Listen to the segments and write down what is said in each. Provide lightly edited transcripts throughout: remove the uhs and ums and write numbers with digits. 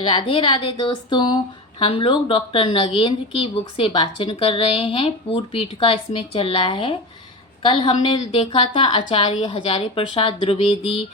राधे राधे दोस्तों। हम लोग डॉक्टर नगेंद्र की बुक से वाचन कर रहे हैं। पूर्ण पीठ का इसमें चल रहा है। कल हमने देखा था आचार्य हजारी प्रसाद द्विवेदी,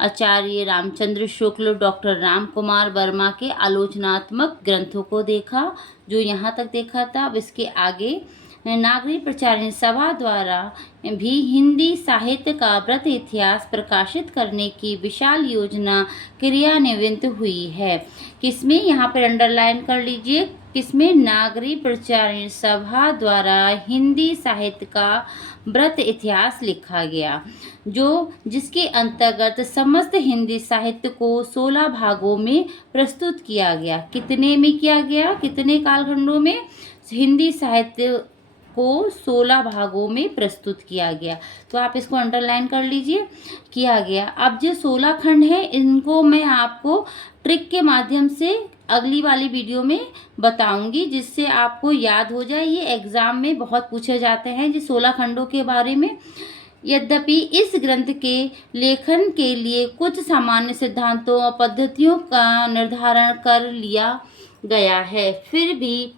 आचार्य रामचंद्र शुक्ल, डॉक्टर राम कुमार वर्मा के आलोचनात्मक ग्रंथों को देखा। जो यहाँ तक देखा था, अब इसके आगे नागरिक प्रचारण सभा द्वारा भी हिंदी साहित्य का व्रत इतिहास प्रकाशित करने की विशाल योजना क्रियान्वित हुई है। किसमें, यहाँ पर अंडरलाइन कर लीजिए, किसमें? नागरिक प्रचारण सभा द्वारा हिंदी साहित्य का व्रत इतिहास लिखा गया, जिसके अंतर्गत समस्त हिंदी साहित्य को 16 भागों में प्रस्तुत किया गया। कितने में किया गया? कितने कालखंडों में? हिंदी साहित्य को 16 भागों में प्रस्तुत किया गया। तो आप इसको अंडरलाइन कर लीजिए, किया गया। अब जो 16 खंड है, इनको मैं आपको ट्रिक के माध्यम से अगली वाली वीडियो में बताऊंगी, जिससे आपको याद हो जाए। ये एग्जाम में बहुत पूछे जाते हैं, जो 16 खंडों के बारे में। यद्यपि इस ग्रंथ के लेखन के लिए कुछ सामान्य सिद्धांतों और पद्धतियों का निर्धारण कर लिया गया है, फिर भी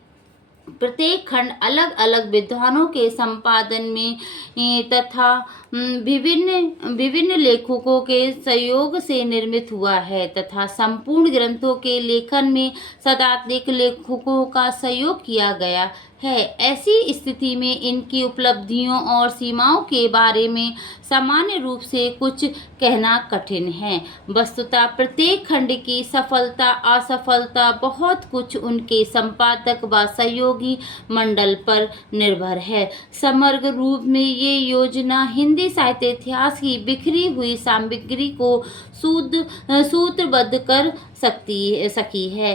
प्रत्येक खंड अलग अलग विद्वानों के संपादन में तथा विभिन्न लेखकों के सहयोग से निर्मित हुआ है, तथा संपूर्ण ग्रंथों के लेखन में शताधिक लेखकों का सहयोग किया गया है। ऐसी स्थिति में इनकी उपलब्धियों और सीमाओं के बारे में सामान्य रूप से कुछ कहना कठिन है। वस्तुतः प्रत्येक खंड की सफलता असफलता बहुत कुछ उनके संपादक व सहयोगी मंडल पर निर्भर है। समग्र रूप में ये योजना हिंदी साहित्य इतिहास की बिखरी हुई सामग्री को सूत्रबद्ध कर सकी है।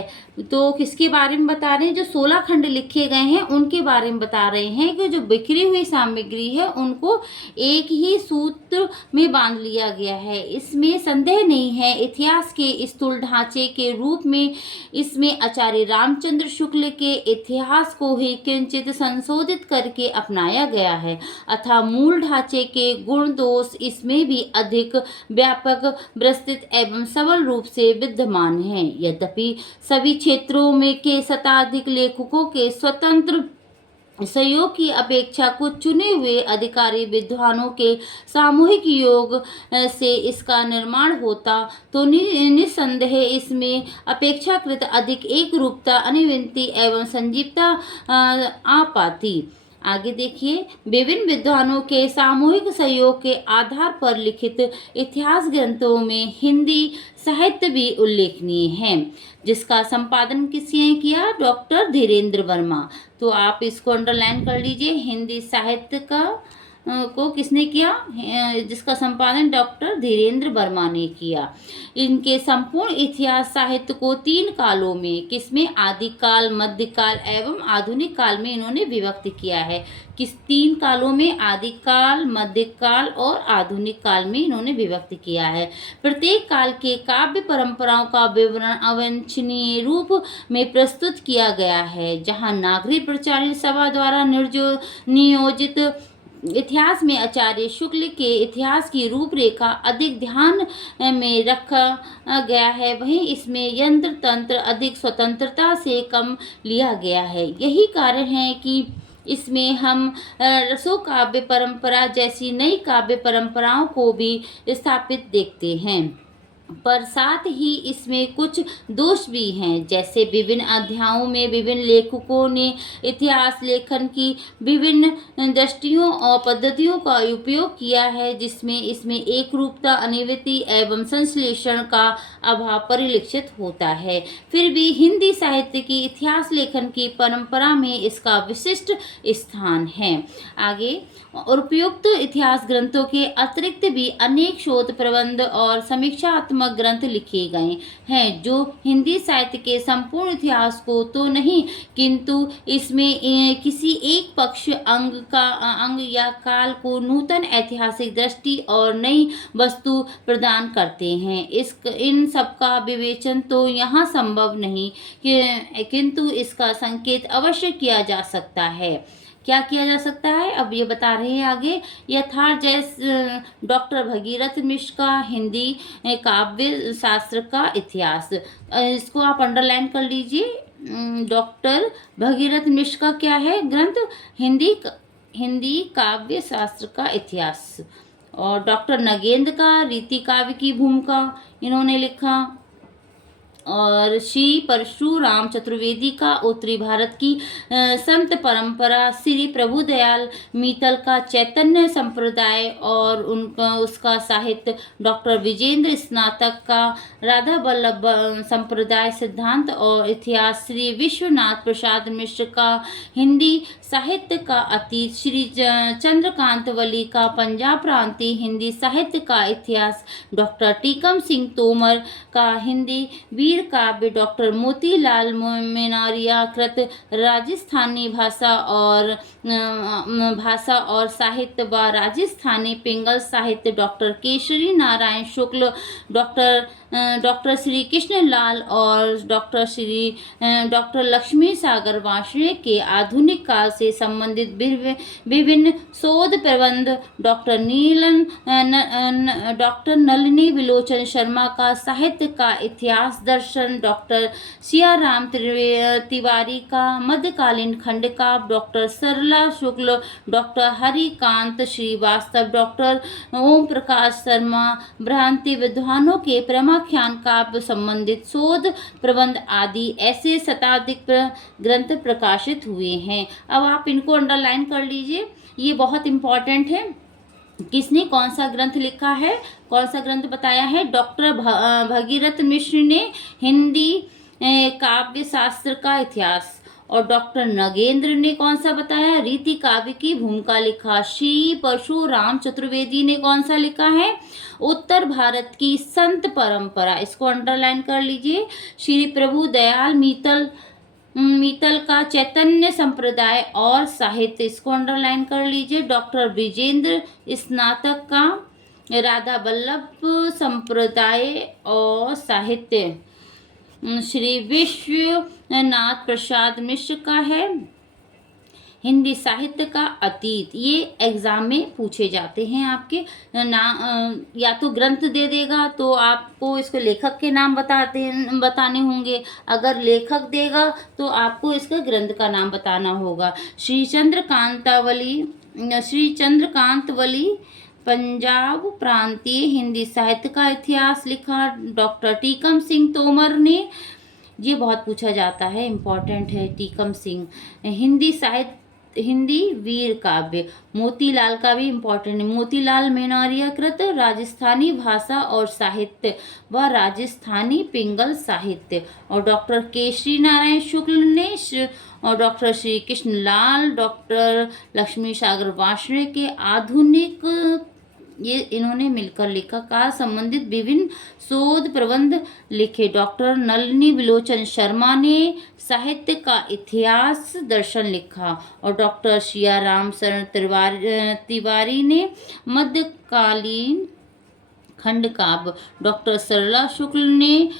तो किसके बारे में बता रहे हैं? जो 16 खंड लिखे गए हैं उनके बारे में बता रहे हैं कि जो बिखरी हुई सामग्री है उनको एक ही सूत्र में बांध लिया गया है। इसमें संदेह नहीं है। इतिहास के स्थूल ढांचे के रूप में इसमें आचार्य रामचंद्र शुक्ल के इतिहास को ही किंचित संशोधित करके अपनाया गया है, अतः मूल ढांचे के गुण दोष इसमें भी अधिक व्यापक, विस्तृत एवं सबल रूप से विद्यमान है। यद्यपि सभी क्षेत्रों में के शताधिक लेखकों के स्वतंत्र सहयोग की अपेक्षा कुछ चुने हुए अधिकारी विद्वानों के सामूहिक योग से इसका निर्माण होता, तो निस्संदेह इसमें अपेक्षाकृत अधिक एक रूपता, अनिविन्नति एवं संजीवता आ पाती। आगे देखिए, विभिन्न विद्वानों के सामूहिक सहयोग के आधार पर लिखित इतिहास ग्रंथों में हिंदी साहित्य भी उल्लेखनीय है, जिसका संपादन किसने किया? डॉक्टर धीरेन्द्र वर्मा। तो आप इसको अंडरलाइन कर लीजिए। हिंदी साहित्य को किसने किया? जिसका संपादन डॉक्टर धीरेन्द्र वर्मा ने किया। इनके संपूर्ण इतिहास साहित्य को 3 कालों में, किसमें? आदिकाल, मध्यकाल एवं आधुनिक काल में इन्होंने विभक्त किया है। किस 3 कालों में? आदिकाल, मध्यकाल और आधुनिक काल में इन्होंने विभक्त किया है। प्रत्येक काल के काव्य परंपराओं का विवरण अवांछनीय रूप में प्रस्तुत किया गया है। जहाँ नागरिक प्रचारण सभा द्वारा नियोजित इतिहास में आचार्य शुक्ल के इतिहास की रूपरेखा अधिक ध्यान में रखा गया है, वहीं इसमें यंत्र तंत्र अधिक स्वतंत्रता से कम लिया गया है। यही कारण है कि इसमें हम रसो काव्य परंपरा जैसी नई काव्य परंपराओं को भी स्थापित देखते हैं, पर साथ ही इसमें कुछ दोष भी हैं। जैसे विभिन्न अध्यायों में विभिन्न लेखकों ने इतिहास लेखन की विभिन्न दृष्टियों और पद्धतियों का उपयोग किया है, जिसमें इसमें एक रूपता, अनिविति एवं संश्लेषण का अभाव परिलक्षित होता है। फिर भी हिंदी साहित्य की इतिहास लेखन की परंपरा में इसका विशिष्ट स्थान है। आगे, और उपयुक्त इतिहास ग्रंथों के अतिरिक्त भी अनेक शोध प्रबंध और समीक्षात्मक ग्रंथ लिखे गए हैं, जो हिंदी साहित्य के संपूर्ण इतिहास को तो नहीं, किंतु इसमें किसी एक पक्ष, अंग या काल को नूतन ऐतिहासिक दृष्टि और नई वस्तु प्रदान करते हैं। इन सब का विवेचन तो यहाँ संभव नहीं, किंतु इसका संकेत अवश्य किया जा सकता है क्या किया जा सकता है, अब ये बता रहे हैं आगे। यथार्थ जैसे डॉक्टर भगीरथ मिश्र का हिंदी काव्य शास्त्र का इतिहास, इसको आप अंडरलाइन कर लीजिए। डॉक्टर भगीरथ मिश्र का क्या है ग्रंथ, हिंदी काव्य शास्त्र का इतिहास। और डॉक्टर नगेंद्र का रीति काव्य की भूमिका इन्होंने लिखा। और श्री परशुराम चतुर्वेदी का उत्तरी भारत की संत परंपरा, श्री प्रभुदयाल मीतल का चैतन्य संप्रदाय और उनका उसका साहित्य, डॉक्टर विजेंद्र स्नातक का राधा वल्लभ संप्रदाय सिद्धांत और इतिहास, श्री विश्वनाथ प्रसाद मिश्र का हिंदी साहित्य का अतीत, श्री चंद्रकांत वली का पंजाब प्रांतीय हिंदी साहित्य का इतिहास, डॉक्टर टीकम सिंह तोमर का हिंदी वीर काव्य, डॉक्टर मोतीलाल मेनारिया कृत राजस्थानी भाषा और साहित्य व राजस्थानी पिंगल साहित्य, डॉक्टर केशरी नारायण शुक्ल, डॉक्टर श्री कृष्ण लाल और डॉक्टर लक्ष्मी सागर वार्ष्णेय के आधुनिक काल से संबंधित विभिन्न शोध प्रबंध, डॉक्टर नलिनी विलोचन शर्मा का साहित्य का इतिहास दर्शन, डॉक्टर सियाराम तिवारी का मध्यकालीन खंड काव्य, डॉक्टर सरला शुक्ल, डॉक्टर हरिकांत श्रीवास्तव, डॉक्टर ओम प्रकाश शर्मा भ्रांति विद्वानों के प्रेमाख्यान काव्य संबंधित शोध प्रबंध आदि ऐसे शताधिक ग्रंथ प्रकाशित हुए हैं। अब आप इनको अंडरलाइन कर लीजिए, ये बहुत इंपॉर्टेंट है। किसने कौन सा ग्रंथ लिखा है, कौन सा ग्रंथ बताया है, डॉक्टर भगीरथ मिश्र ने हिंदी काव्य शास्त्र का इतिहास, और डॉक्टर नगेंद्र ने कौन सा बताया, रीति काव्य की भूमिका लिखा। श्री परशुराम चतुर्वेदी ने कौन सा लिखा है, उत्तर भारत की संत परंपरा, इसको अंडरलाइन कर लीजिए। श्री प्रभुदयाल मीतल का चैतन्य संप्रदाय और साहित्य, इसको अंडरलाइन कर लीजिए। डॉक्टर विजेंद्र स्नातक का राधा वल्लभ संप्रदाय और साहित्य, श्री विश्वनाथ प्रसाद मिश्र का है हिंदी साहित्य का अतीत। ये एग्जाम में पूछे जाते हैं आपके या तो ग्रंथ दे देगा तो आपको इसको लेखक के नाम बताने होंगे, अगर लेखक देगा तो आपको इसका ग्रंथ का नाम बताना होगा। श्री चंद्रकांत वली पंजाब प्रांतीय हिंदी साहित्य का इतिहास लिखा। डॉक्टर टीकम सिंह तोमर ने, ये बहुत पूछा जाता है, इम्पोर्टेंट है, टीकम सिंह हिंदी वीर काव्य। मोतीलाल का भी इम्पोर्टेंट है, मोतीलाल मेनारिया कृत राजस्थानी भाषा और साहित्य व राजस्थानी पिंगल साहित्य। और डॉक्टर केशरी नारायण शुक्ल ने और डॉक्टर श्री कृष्ण लाल, डॉक्टर लक्ष्मी सागर वार्ष्णेय के आधुनिक, ये इन्होंने मिलकर लिखा का संबंधित विभिन्न शोध प्रबंध लिखे। डॉक्टर नलिनी विलोचन शर्मा ने साहित्य का इतिहास दर्शन लिखा और डॉक्टर सियाराम तिवारी ने मध्यकालीन खंड काव्य, डॉक्टर सरला शुक्ल ने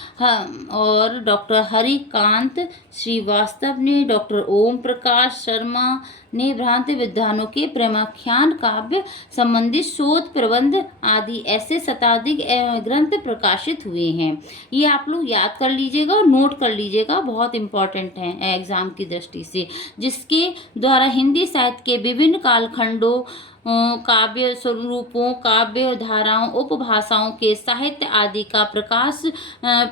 और डॉक्टर हरिकांत श्रीवास्तव ने, डॉक्टर ओम प्रकाश शर्मा ने भ्रांति विद्वानों के प्रेमाख्यान काव्य संबंधित शोध प्रबंध आदि ऐसे शताधिक ग्रंथ प्रकाशित हुए हैं। ये आप लोग याद कर लीजिएगा और नोट कर लीजिएगा, बहुत इंपॉर्टेंट है एग्जाम की दृष्टि से, जिसके द्वारा हिंदी साहित्य के विभिन्न कालखंडों, काव्य स्वरूपों, काव्य धाराओं, उपभाषाओं के साहित्य आदि का प्रकाश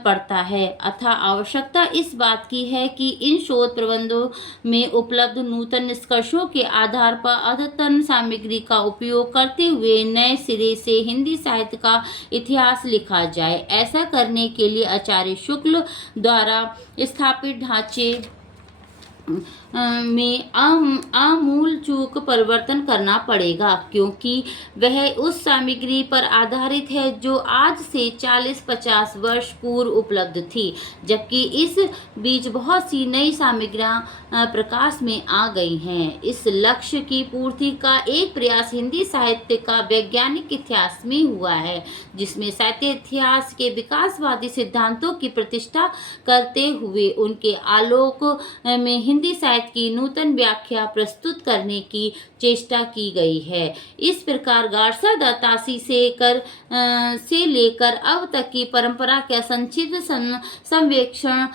पड़ता है। अतः आवश्यकता इस बात की है कि इन शोध प्रबंधों में उपलब्ध नूतन निष्कर्षों के आधार पर अद्यतन सामग्री का उपयोग करते हुए नए सिरे से हिंदी साहित्य का इतिहास लिखा जाए। ऐसा करने के लिए आचार्य शुक्ल द्वारा स्थापित ढांचे में आमूल चूक परिवर्तन करना पड़ेगा, क्योंकि वह उस सामग्री पर आधारित है जो आज से 40-50 वर्ष पूर्व उपलब्ध थी, जबकि इस बीच बहुत सी नई सामग्रियां प्रकाश में आ गई हैं। इस लक्ष्य की पूर्ति का एक प्रयास हिंदी साहित्य का वैज्ञानिक इतिहास में हुआ है, जिसमें साहित्य इतिहास के विकासवादी सिद्धांतों की प्रतिष्ठा करते हुए उनके आलोक में हिंदी साहित्य की नूतन व्याख्या प्रस्तुत करने की चेष्टा की गई है। इस प्रकार गार्सा दत्तासी से लेकर अब तक की परंपरा के संक्षिप्त संवेक्षण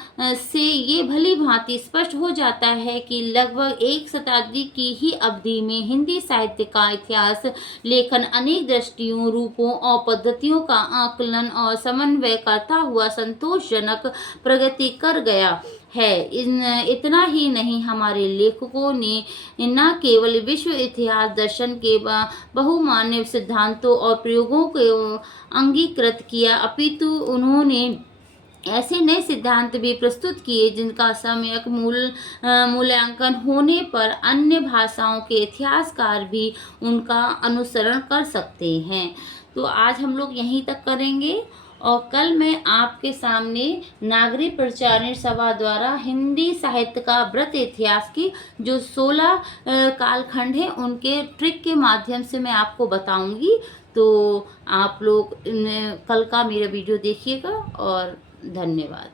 से ये भली भांति स्पष्ट हो जाता है कि लगभग एक शताब्दी की ही अवधि में हिंदी साहित्य का इतिहास लेखन अनेक दृष्टियों, रूपों और पद्धतियों का आकलन और समन्वय करता हुआ संतोषजनक प्रगति कर गया है। इतना ही नहीं, हमारे लेखकों ने न केवल विश्व इतिहास दर्शन के बहुमान्य सिद्धांतों और प्रयोगों को अंगीकृत किया, अपितु उन्होंने ऐसे नए सिद्धांत भी प्रस्तुत किए जिनका सम्यक मूल्यांकन होने पर अन्य भाषाओं के इतिहासकार भी उनका अनुसरण कर सकते हैं। तो आज हम लोग यहीं तक करेंगे और कल मैं आपके सामने नागरिक प्रचारण सभा द्वारा हिंदी साहित्य का व्रत इतिहास की जो 16 कालखंड हैं उनके ट्रिक के माध्यम से मैं आपको बताऊंगी। तो आप लोग कल का मेरा वीडियो देखिएगा और धन्यवाद।